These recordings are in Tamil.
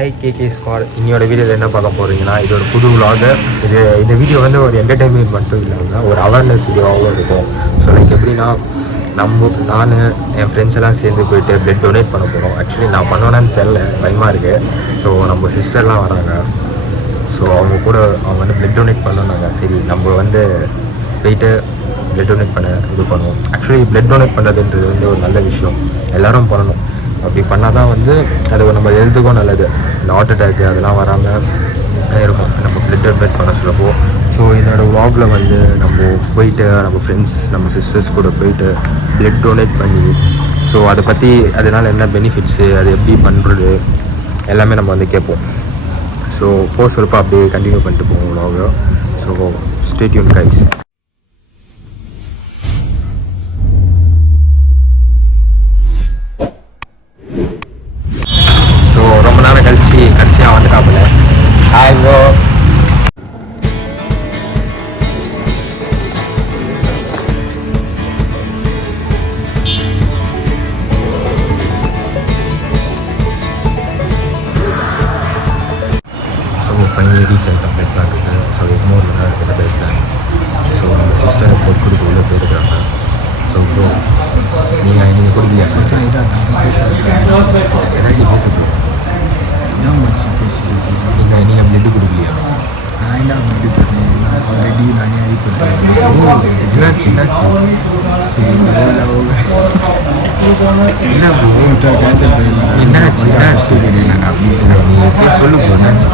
Hi KK squad. இன்னையோட வீடியோவில் என்ன பார்க்க போகிறீங்கன்னா, இது ஒரு புது vlog. இந்த வீடியோ வந்து ஒரு என்டர்டைன்மெண்ட் மட்டும் இல்லாமல் ஒரு அவேர்னஸ் வீடியோவாகவும் இருக்கும். ஸோ லைக் எப்படின்னா, நான் என் ஃப்ரெண்ட்ஸ் எல்லாம் சேர்ந்து போயிட்டு பிளட் டொனேட் பண்ண போகிறோம். ஆக்சுவலி நான் பண்ணுவேன்னு தெரில, பயமாக இருக்குது. ஸோ நம்ம சிஸ்டர்லாம் வராங்க. ஸோ அவங்க வந்து பிளட் டொனேட் பண்ணோன்னாங்க. சரி நம்ம வந்து போயிட்டு பிளட் டொனேட் பண்ண இது பண்ணுவோம். ஆக்சுவலி பிளட் டொனேட் பண்ணுறதுன்றது வந்து ஒரு நல்ல விஷயம், எல்லோரும் பண்ணணும். அப்படி பண்ணால் தான் வந்து அது நம்ம ஹெல்த்துக்கும் நல்லது. இந்த ஹார்ட் அட்டாக்கு அதெல்லாம் வராமல் இருக்கும் நம்ம பிளட் டொனேட் பண்ண சொல்லப்போ. ஸோ என்னோடய vlogல வந்து நம்ம போயிட்டு நம்ம ஃப்ரெண்ட்ஸ் நம்ம சிஸ்டர்ஸ் கூட போயிட்டு பிளட் டொனேட் பண்ணி, ஸோ அதை பற்றி அதனால் என்ன பெனிஃபிட்ஸு, அது எப்படி பண்ணுறது எல்லாமே நம்ம வந்து கேட்போம். ஸோ சொல்லிப்போ அப்படியே கண்டினியூ பண்ணிட்டு போவோம் vlog. So stay tuned guys. கடைசியாக வந்துட்டாப்புல. Hi bro. So finally reach ஆகிட்டோம் பிளட் பேங்க்குக்கு. ஸோ எக்மோரில் தான் இருக்கிற பிளட் பேங்க். ஸோ நம்ம சிஸ்டர் பிளட் கொடுக்க உள்ளே போயிருக்கிறாங்க. ஸோ ப்ரோ நீங்கள் கொடுக்கலையா? ஏதாச்சும் பேச ப்ரோ. நீங்கள் பிளட்டு கொடுக்கலையா? நான் என்ன பிளட்டு தரணும், ஆல்ரெடி நானே அழிப்பட்டேன். என்னாச்சு சரி என்ன ப்ரோ என்னாச்சு தெரியல. நான் அப்படி நீ எப்படி சொல்லு ப்ரோ. என்னாச்சு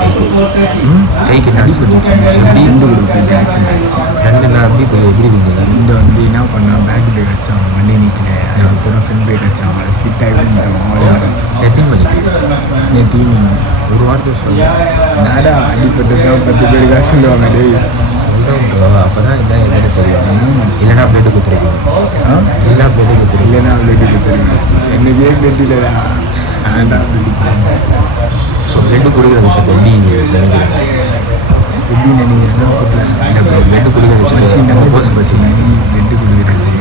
கைக்கு என்னாச்சு? எப்படி ரெண்டு கூட போயிட்டு ஆக்சிடென்ட் ஆகிடுச்சு. ரெண்டு நான் அப்படி போய் எப்படி இருந்தீங்க? ரெண்டு வந்து என்ன பண்ணால் பேக் பிரேக் வச்சான், வண்டி நிற்கல. அதுக்கப்புறம் ஃப்ரண்ட் பிரேக் வச்சான், ஸ்கிட் ஆகிட்டு. எத்தனை மணிக்கு? நேற்று ஈவினிங். ஒரு வாரத்தை சொல்ல நாடா அடிப்பட்டு தான் 10 பேருக்காக சொல்லுவாங்க. டே அதுதான் ப்ரோ. அப்போ தான் இந்த எதாவது தெரியும். இல்லைனா பிளட்டு கொடுத்துருக்கீங்க. இல்லைனா பிளட்டு கொடுத்துருக்கீங்க. இல்லைனா பிளட்டு கொடுத்துருக்கீங்க. என்னைக்கே பிளட் இல்லைடா. ஆண்டா பிளட். ஸோ பிளட்டு கொடுக்குற விஷயத்தை எப்படி நினைக்கிறீங்க? எப்படி நினைக்கிறேன்னா, பிளட்டு கொடுக்குற விஷயம் போஸ்ட் பண்ணி பிளட்டு கொடுக்குறது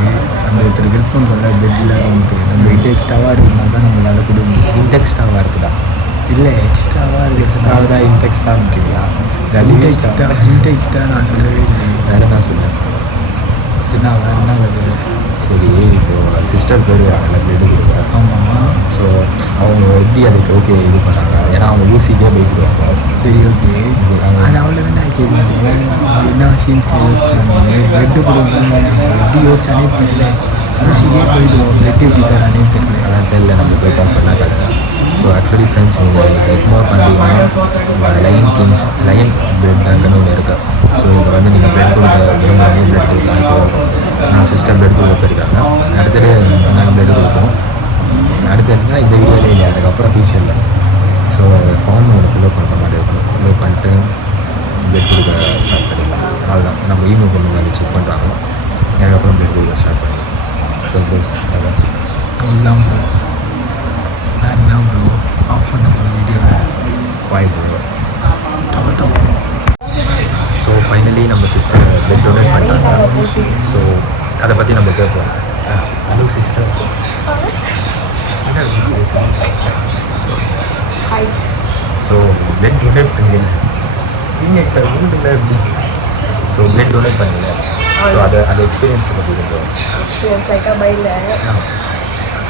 நம்ம ஒருத்தருக்கு ஹெல்ப் பண்ணுறோம்ல. பிளட் இல்லாதவங்களுக்கு நம்ம கிட்ட எக்ஸ்ட்ராவாக இருக்குன்னா தான் நம்மளால் கொடுக்க முடியும். இன்டெக்ஸ்டாவாக இருக்குதா? இல்லை எக்ஸ்ட்ராவாக இருக்குது. எக்ஸ்ட்ராவாக இன்டெக்ஸ்டான்றீங்களா? இன்டெக்ஸ்டா நான் சொல்லவே இல்லை. வேறு என்ன சொன்னேன்? சரி நான் வேறு என்ன வருது. சரி இப்போது சிஸ்டர் போயிடுவாங்கல்ல பிளட்டு கொடுக்க. ஆமாம். ஸோ அவங்க எப்படி அதுக்கு ஓகே இது பண்ணாங்க? ஏன்னா அவங்க ஊசிக்கே போய்டுவாங்க. சரி ஓகே. அது அவ்வளோதானே கேட்குறேன். என்ன சீன்ஸில் யோசிச்சாங்க பிளட்டு கொடுக்கணும், எப்படி யோசிச்சானே தெரியல. ஊசிக்கே போயிடுவோம், பிளட் எப்படி தரானே தெரியல. அதான் தெரியல. நம்ம போய் பார்க்க பண்ணால் கரெக்டாக. ஸோ ஆக்சுவலி ஃப்ரெண்ட்ஸ் நீங்கள் எக்மோர் பண்ணுறீங்கன்னா லயன் பிளட் பேங்க்னு ஒன்று இருக்குது. ஸோ இங்கே வந்து நீங்கள் பிளட் கொடுக்க விரும்பாமே பிளட் கொடுக்கலாம். நான் சிஸ்டர் பிளட் கொடுக்க போயிருக்காங்க. அடுத்தது நாங்கள் பிளட் கொடுப்போம். அடுத்ததுனா இந்த வீடியோவில் இல்லை, அதுக்கப்புறம் ஃபியூச்சரில். ஸோ ஃபார்ம் ஒன்று ஃபில்லோ பண்ணுற மாதிரி இருக்கணும். ஃபில்லோ பண்ணிட்டு பிளட் கொடுக்க ஸ்டார்ட் பண்ணிடலாம். அதுதான் நம்ம ஈமெயில் கொண்டு வந்து செக் பண்ணுறாங்க. அதுக்கப்புறம் பிளட் கொடுக்க ஸ்டார்ட் பண்ணலாம். ஸோ அதான் எல்லாம் ப்ரோ. வேறு என்ன ப்ரோ ஆஃப் பண்ண ப்ரோ வீடியோவை. வாய் ப்ரோ. டொமேட்டோ. ஸோ ஃபைனலி நம்ம சிஸ்டர் பிளட் டொனேட் பண்ணிட்டாங்க. ஸோ அதை பற்றி நம்ம கேட்போம். Hello sister. So blood donate பண்ணீங்க. ஸோ பிளட் டொனேட் பண்ணீங்க. ஸோ அது எக்ஸ்பீரியன்ஸ் பற்றி இருக்கும். எக்ஸ்பீரியன்ஸ் லைட்டாக பையில்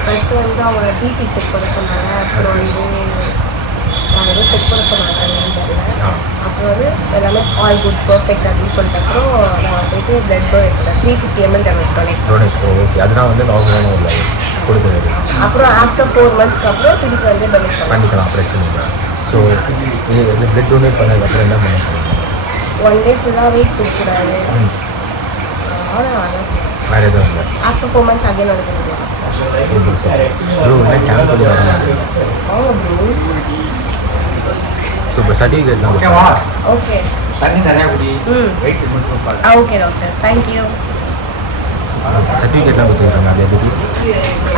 ஃபஸ்ட்டு வந்து அவங்க டிடி செக் பண்ண சொன்னாங்க. அப்புறம் வந்து அவங்க செக் பண்ண சொன்னாங்க தெரியல. அப்புறம் வந்து எல்லாமே ஆல் குட் பர்ஃபெக்ட் அப்படின்னு சொல்லிட்டு அப்புறம் நான் போயிட்டு பிளட் டொனேட் பண்ணேன். 350 ml டொனேட். ஓகே. அதெல்லாம் வந்து நார்மலான ஒரு கொடுக்குறது. அப்புறம் ஆஃப்டர் 4 months அப்புறம் திருப்பி வந்து டொனேட் பண்ணிக்கலாம், பிரச்சனை இல்லை. ஸோ இது பிளட் டொனேட் பண்ணதுக்கப்புறம் என்ன பண்ண போகிறீங்க? 1 day ஃபுல்லாக வெயிட் தூக்கூடாது. அவ்வளோதான். வேறு எதுவும் இல்லை. ஆஃப்டர் 4 months அகைன் வந்து பண்ணிக்கலாம். ப்ரோ என்ன கேம்ப் பண்ணி வராங்க? ஸோ இப்போ சர்டிஃபிகேட்லாம் ஓகேவா? ஓகே. தண்ணி நிறையா குடி. வெயிட் மட்டும் பாரு. Okay doctor, thank you. சர்டிஃபிகேட்லாம் கொடுத்துருக்காங்க. அது எப்படி?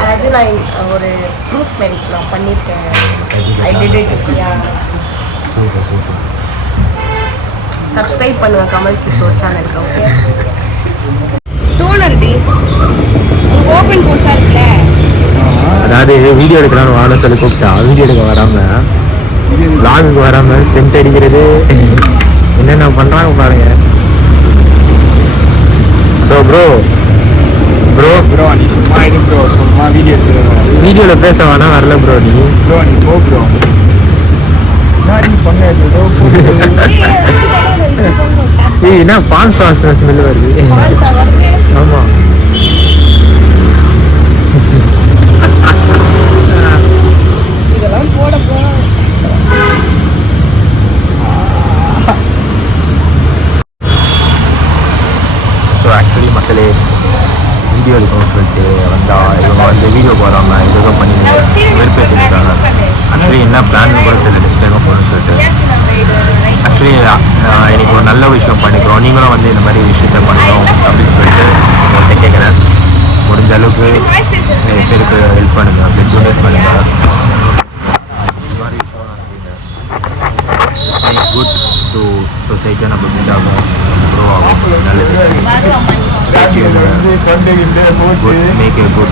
அதாவது நான் ஒரு ப்ரூஃப் மாரி நான் பண்ணியிருக்கேன். I certificate. Did it. Super. Subscribe பண்ணுங்க கமல் கிஷோர் சேனலுக்கு. ஓகே. டோனர்டி ஓப்பன் கோர்ஸாக இருக்குல்ல. அதாவது வீடியோ எடுக்கலாம்னு வாங்க சொல்லி கூப்பிட்டா வீடியோ எடுக்க வராமல் லாகுக்கு வராமல் சென்ட் அடிக்கிறது என்னென்ன பண்ணுறாங்க பாருங்க. ஸோ ப்ரோ நீ சும்மா இது ப்ரோ, சும்மா வீடியோ எடுத்துருக்க. வீடியோவில் பேச வேணா வரல ப்ரோ நீ போ ப்ரோ. நீ பண்ண ஏய் என்ன பான்ஸ் வாசனை ஸ்மெல் வருது. ஆமாம் இதெல்லாம் போட போனா ஸோ ஆக்சுவலி மக்களே வீடியோ எடுக்கணும்னு சொல்லிட்டு வந்தால் இவங்க வந்து வீடியோ போடாமல் ஏதோ பண்ணி வெறுப்பேற்றிருக்காங்க. ஆக்சுவலி என்ன பிளான் கூட தெரியல, நெக்ஸ்ட் டைம் போகணும்னு சொல்லிட்டு. ஆக்சுவலி இன்னைக்கு ஒரு நல்ல விஷயம் பண்ணிக்கிறோம், நீங்களும் வந்து இந்த மாதிரி விஷயத்த பண்ணணும் அப்படின்னு சொல்லிட்டு உங்கள்கிட்ட கேட்குறேன். முடிஞ்ச அளவுக்கு நிறைய பேருக்கு ஹெல்ப் பண்ணுங்கள், பிளட் டொனேட் பண்ணுங்கள். இந்த மாதிரி விஷயம் நான் செய்யுங்க. குட் டு சொசைட்டியை நம்ம பில்ட் ஆகும், ப்ரோ ஆகும், நல்லது. Make a good